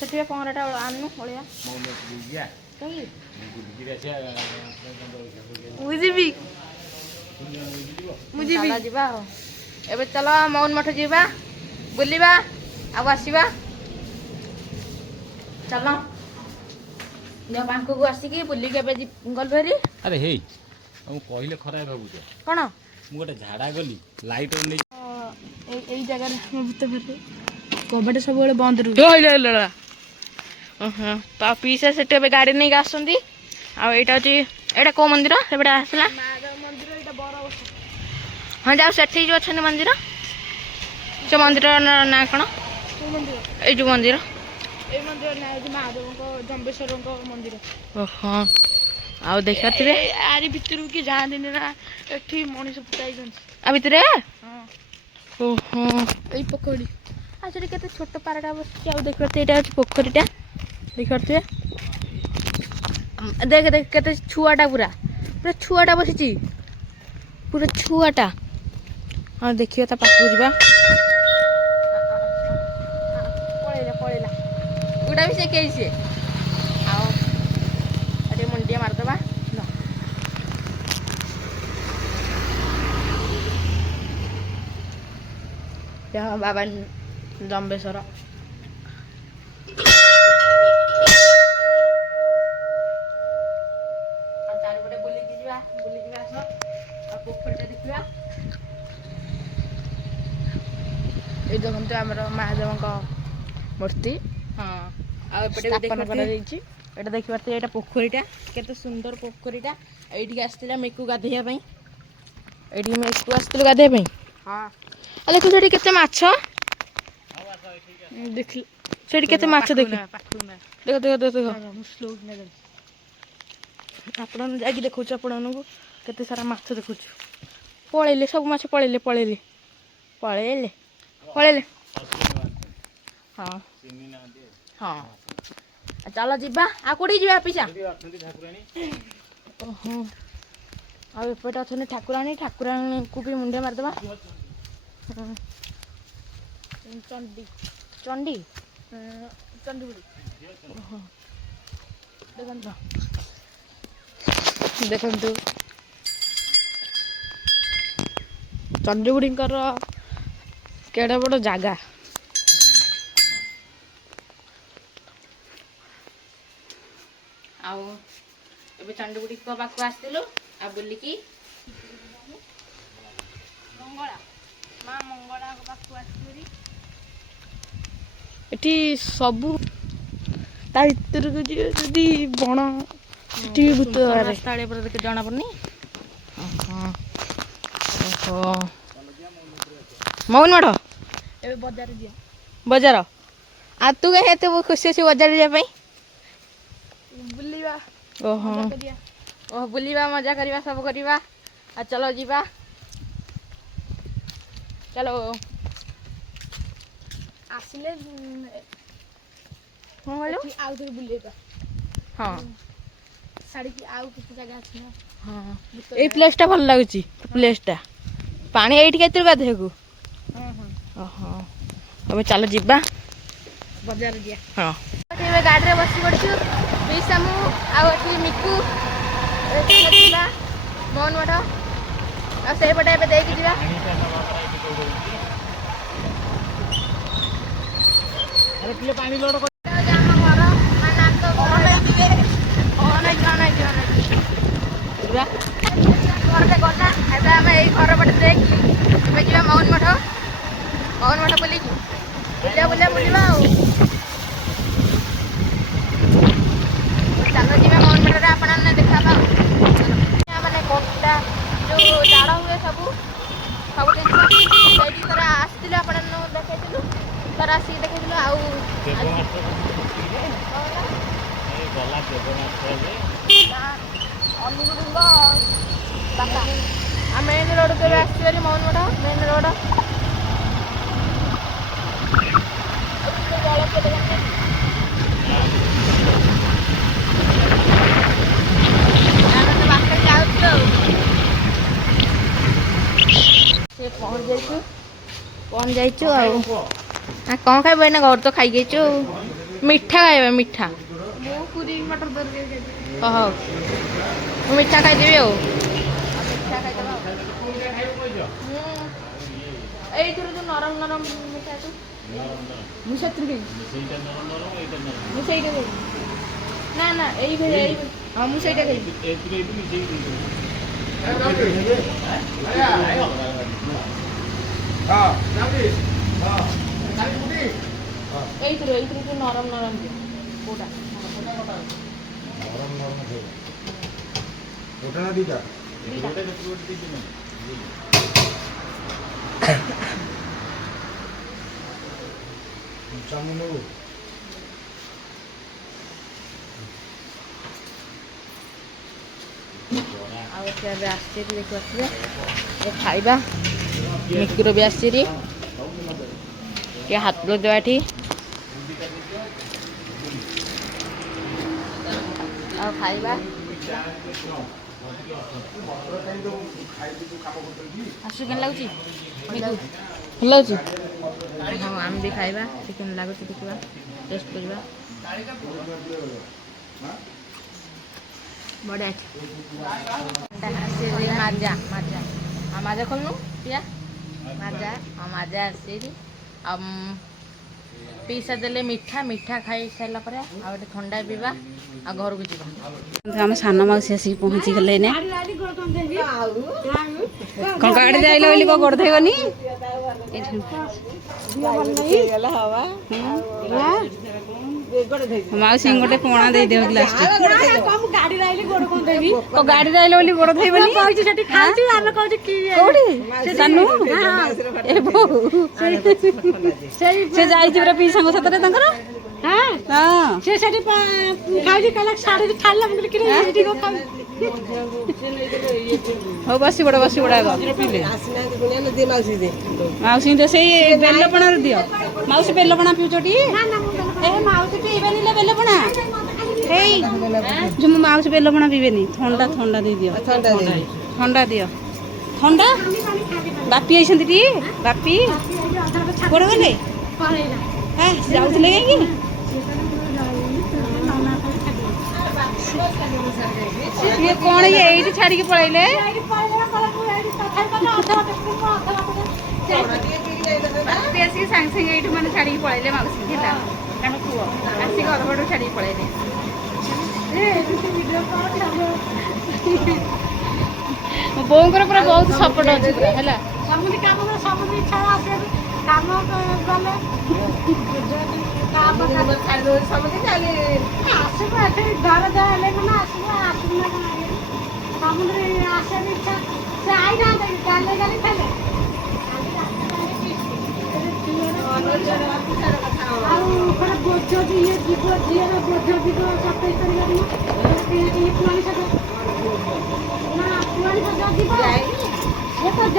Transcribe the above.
ସେଠି ପହଁରାଟା ଆଣୁନୁ ପଳେଇବା ମୁଁ ଯିବି ଯିବା ଆଉ ଏବେ ଚାଲ ମଉନ ମଠ ଯିବା ବୁଲିବା ଆଉ ଆସିବା ଚାଲ ବାଙ୍କକୁ ଆସିକି ବୁଲିକି ଏବେ ଗଲୁ ହେରି। ଆରେ ହେଇ ମୁଁ କହିଲେ ଖରାପ ଭାବୁଛ କ'ଣ ମୁଁ ଗୋଟେ ଝାଡ଼ା ଗଲି ଲାଇଟ୍ ନେଇ ଏଇ ଜାଗାରେ କବାଟ ସବୁବେଳେ ବନ୍ଦ ରହୁଛି। ତା ପିସା ସେଠି ଏବେ ଗାଡ଼ି ନେଇକି ଆସୁଛନ୍ତି। ଆଉ ଏଇଟା ହେଉଛି ଏଇଟା କେଉଁ ମନ୍ଦିର ସେପଟେ ଆସିଲା ହଁ ଯାଉ ସେଠି ଯେଉଁ ଅଛନ୍ତି ମନ୍ଦିର ସେ ମନ୍ଦିରର ନାଁ କ'ଣ ଏଇ ଯେଉଁ ମନ୍ଦିର ଏଇ ମନ୍ଦିର ନାଁ ହେଉଛି ମହାଦେବଙ୍କ ଜମ୍ବେଶ୍ୱରଙ୍କ ମନ୍ଦିର। ଓହୋ ଆଉ ଦେଖିଥିବେ ଆରି ଭିତରକୁ କି ଯାଆନ୍ତିନି ନା ଏଠି ମଣିଷ ପୁତା ହେଇଛନ୍ତି ଆ ଭିତରେ ଓହୋ ଏଇ ପୋଖରୀ ଆଉ ସେଠି କେତେ ଛୋଟ ପାରାଟା ବସିଛି। ଆଉ ଦେଖିପାରୁଥିବେ ଏଇଟା ହେଉଛି ପୋଖରୀଟା ଦେଖିପାରୁଥିବେ ଦେଖ ଦେଖ କେତେ ଛୁଆଟା ପୁରା ପୁରା ଛୁଆଟା ବସିଛି ପୁରା ଛୁଆଟା। ହଁ ଦେଖିବା ତା ପାଖକୁ ଯିବା ପଳେଇଲା ପଳେଇଲା ଗୁଡ଼ା ବି ସେ କେହି ସିଏ ଆଉ ଟିକେ ମୁଣ୍ଡିଆ ମାରିଦେବା ବାବା ଜମ୍ବେଶ୍ୱର ଚାରିପଟେ ବୁଲିକି ଯିବା ଆସ ଆଉ ପୋଖରୀଟା ଦେଖିବା। ଏଇ ଦେଖନ୍ତୁ ଆମର ମହାଦେବଙ୍କ ମୂର୍ତ୍ତି ହଁ ଆଉ ଏପଟେ ସ୍ଥାପନ କରାଯାଇଛି। ଏଇଟା ଦେଖିପାରୁଥିବେ ଏଇଟା ପୋଖରୀଟା କେତେ ସୁନ୍ଦର ପୋଖରୀଟା। ଏଇଠିକି ଆସିଥିଲା ମିକୁ ଗାଧୋଇବା ପାଇଁ ଏଇଠିକି ମିକୁ ଆସିଥିଲୁ ଗାଧୋଇବା ପାଇଁ ହଁ ଆଉ ଦେଖୁ ସେଠି କେତେ ମାଛ ଦେଖିଲି ସେଠି କେତେ ମାଛ ଦେଖ ଦେଖ ଦେଖ ଦେଖ ଦେଖ ଆପଣ ଯାଇକି ଦେଖାଉଛୁ ଆପଣମାନଙ୍କୁ କେତେ ସାରା ମାଛ ଦେଖାଉଛୁ। ପଳେଇଲେ ସବୁ ମାଛ ପଳେଇଲେ ପଳେଇଲେ ପଳେଇଲେ ପଳେଇଲେ ହଁ ହଁ ଚାଲ ଯିବା ଆଉ କୋଉଠିକି ଯିବା ପିସା ଓହୋ ଆଉ ଏପଟେ ଅଛନ୍ତି ଠାକୁରାଣୀ ଠାକୁରାଣୀଙ୍କୁ ବି ମୁଣ୍ଡିଆ ମାରିଦେବା। ଚଣ୍ଡୀ ଚଣ୍ଡୀ ଚଣ୍ଡୀବୁଡ଼ି ଓହୋ ଦେଖନ୍ତୁ ଦେଖନ୍ତୁ ଚଣ୍ଡୀବୁଡ଼ିଙ୍କର କେଡ଼େ ବଡ଼ ଜାଗା। ଆଉ ଏବେ ଚଣ୍ଡୀବୁଡ଼ିଙ୍କ ପାଖକୁ ଆସିଥିଲୁ ଆଉ ବୁଲିକି ମଙ୍ଗଳା ମା ମଙ୍ଗଳାଙ୍କ ପାଖକୁ ଆସିଥିଲି। ଏଠି ସବୁ ତା ଭିତରକୁ ଯିବେ ଯଦି ବଣ ସେଠି ଭୂତ ରାସ୍ତା ପୁରା ଜଣା ପଡ଼ୁନି। ଓହୋ ମଉନ ମଠ ଏବେ ବଜାର ଯିବା ବଜାର ଆଉ ତୁ କାହିଁ ଏତେ ଖୁସି ଅଛୁ ବଜାର ଯିବା ପାଇଁ ବୁଲିବା ଓହୋ ଓହୋ ବୁଲିବା ମଜା କରିବା ସବୁ କରିବା ଆଉ ଚାଲ ଯିବା ଚାଲ ଆସିଲେ କ'ଣ କହିଲୁ ଆଉ ଥରେ ବୁଲିବା ହଁ ଛାଡ଼ିକି ଆଉ କିଛି ଜାଗା ଅଛି ନା ହଁ ଏଇ ପ୍ଲେସ୍ଟା ଭଲ ଲାଗୁଛି ପ୍ଲେସ୍ଟା ପାଣି ଏଇଠି କେତେ ଗାଧୋଇବାକୁ ଓହୋ ଏବେ ଚାଲ ଯିବା ବଜାର ଯିବା ହଁ ଏବେ ଗାଡ଼ିରେ ବସି ପଡ଼ିଛୁ ପିସା ମୁଁ ଆଉ ଏଠି ମିକୁ ଯିବା ମଉନ ମଠ ଆଉ ସେଇପଟେ ଏବେ ଦେଇକି ଯିବା ପାଣି ଲୋଡ଼ ଆମ ଘର ଘରଟେ ଗଲା ଏବେ ଆମେ ଏଇ ଘର ପଟେ ଦେଇକି ଏବେ ଯିବା ମଉନ ମଠ ବୁଲିକି ବୁଲିବା ଆଉ ଚାଲ ଯିବା ମଉନ ମଠରେ ଆପଣମାନେ ଦେଖାବା ଆଉ ମାନେ କଣ୍ଟା ଯେଉଁ ଜାଳ ହୁଏ ସବୁ ଜିନିଷ ସେଇଠି ଥରେ ଆସିଥିଲୁ ଆପଣମାନଙ୍କୁ ଦେଖେଇଥିଲୁ ଥରେ ଆସିକି ଦେଖେଇଥିଲୁ ଆଉ ଅନୁଗୁଳଙ୍କ ବାପା ଆଉ ମେନ୍ ରୋଡ଼ କେବେ ଆସିଛୁ ଭାରି ମଉନ ମଠ ମେନ୍ ରୋଡ଼ ଯାଉଛୁ ଆଉ ସେ ପହଞ୍ଚି ଯାଇଛୁ ଆଉ କ'ଣ ଖାଇବୁ ଏଇନା ଘର ତ ଖାଇକି ଯାଇଛୁ ଆଉ ମିଠା ଖାଇବା ମିଠା। ମୁଁ ପୁରୀ ମଟର ତରକାରୀ ଖାଇବି। ହଉ ମୁଁ ମିଠା ଖାଇଦେବି ଆଉ। ଏଇଥିରୁ ଯୋଉ ନରମ ନରମ ମିଠା ତୁ ମୁଁ ସେଥିରୁ ଖାଇବି। ମୁଁ ସେଇଟା ଖାଇବି। ନା ନା ଏଇ ହଁ ମୁଁ ସେଇଟା ଖାଇବି। ଏଇଥିରୁ ଯୋଉ ନରମ ନରମ କୋଉଟା ଆଉ ଏବେ ଆସିଛି ଦେଖି ଆସିବେ ଖାଇବା ମିକୁର ବି ଆସିଛି ଟିକେ ହାତ ଦେବା ଏଠି ଆଉ ଖାଇବା ଆସୁ କେମିତି ଲାଗୁଛି ଭଲ ଲାଗୁଛି ହଁ ଆମେ ବି ଖାଇବା କେମିତି ଲାଗୁଛି ଦେଖିବା ଟେଷ୍ଟ କରିବା ବଢ଼ିଆ ଅଛି মাজା মাজା ଆଉ মাজା ଖୋଲନୁ ପିଆ মাজା ଆଉ মাজା ଆସିଛି ଆଉ ପିଇସା ଦେଲେ ମିଠା ମିଠା ଖାଇ ସାରିଲା ପରେ ଆଉ ଗୋଟେ ଥଣ୍ଡା ପିଇବା ଆଉ ଘରକୁ ଯିବା ଆମ ସାନ ମାଉସୀ ଆସିକି ପହଞ୍ଚିଗଲେ ଏନେ କଣ ଗାଡ଼ି ଯାଇଲ ବୋଲି କଣ ଗୋଡ଼ ଧୋଇବନି ମାଉସୀ ଗୋଟେ ପଣା ଦେଇଦେବ ଗ୍ଲାସ ଗାଡ଼ିରେ ଆଇଲେ ବୋଲି ଗୋଡ଼ ଧୋଇବନି ସାନୁ ସେ ଯାଇଛି ପୁରା ପିଇସାଙ୍କ ସାଥିରେ ତାଙ୍କର ସେ ସେଠି ଖାଉଛି କହିଲା ଶାଢ଼ୀ ଛାଡ଼ିଲା ମୁଁ କହିଲି ହଉ ବସି ପଡ଼ ମାଉସୀ ଦିଅ ସେଇ ବେଲପଣାରୁ ଦିଅ ମାଉସୀ ବେଲପଣା ପିଉଛଟି ମାଉସୀ ପିଇବେନି ବେଲପଣା ଏଇ ମୋ ମାଉସୀ ବେଲପଣା ପିଇବେନି ଥଣ୍ଡା ଥଣ୍ଡା ଦେଇଦିଅ ଥଣ୍ଡା ଦିଅ ଥଣ୍ଡା ବାପି ଆଇଛନ୍ତି ଟି ବାପି କୁଆଡ଼େ ଗଲେ ଯାଉଥିଲେ କାହିଁକି ଇଏ କ'ଣ ଏଇଠି ଛାଡ଼ିକି ପଳେଇଲେ ଆସିକି ସାଙ୍ଗେ ସାଙ୍ଗେ ଏଇଠୁ ମାନେ ଛାଡ଼ିକି ପଳେଇଲେ ମାଉସୀ ହେଲା ତାଙ୍କ ପୁଅ ଆସିକି ଅଧବାଟୁ ଛାଡ଼ିକି ପଳେଇଲେ ମୋ ବୋଉଙ୍କର ପୁରା ବହୁତ ସପୋର୍ଟ ଅଛି ପୁରା ହେଲା ସମୁଦି ଇଚ୍ଛା ଆସିବାକୁ କାମ ଗଲେ ଆସିବୁ ଏଠି ଘର ଯାହା ହେଲେ ମାନେ ଆସିବୁ ନା ସମୁଦ୍ର ଆସିବାକୁ ଇଚ୍ଛା ସେ ଆଇନାହାନ୍ତି ଗାଲେ ଗାଲି ଥିଲେ ଆଉ ବୋଝ ଇଏ ଯିବ ଝିଅର ବୋଝ ଯିବ 27 ତାରିଖ ଦିନ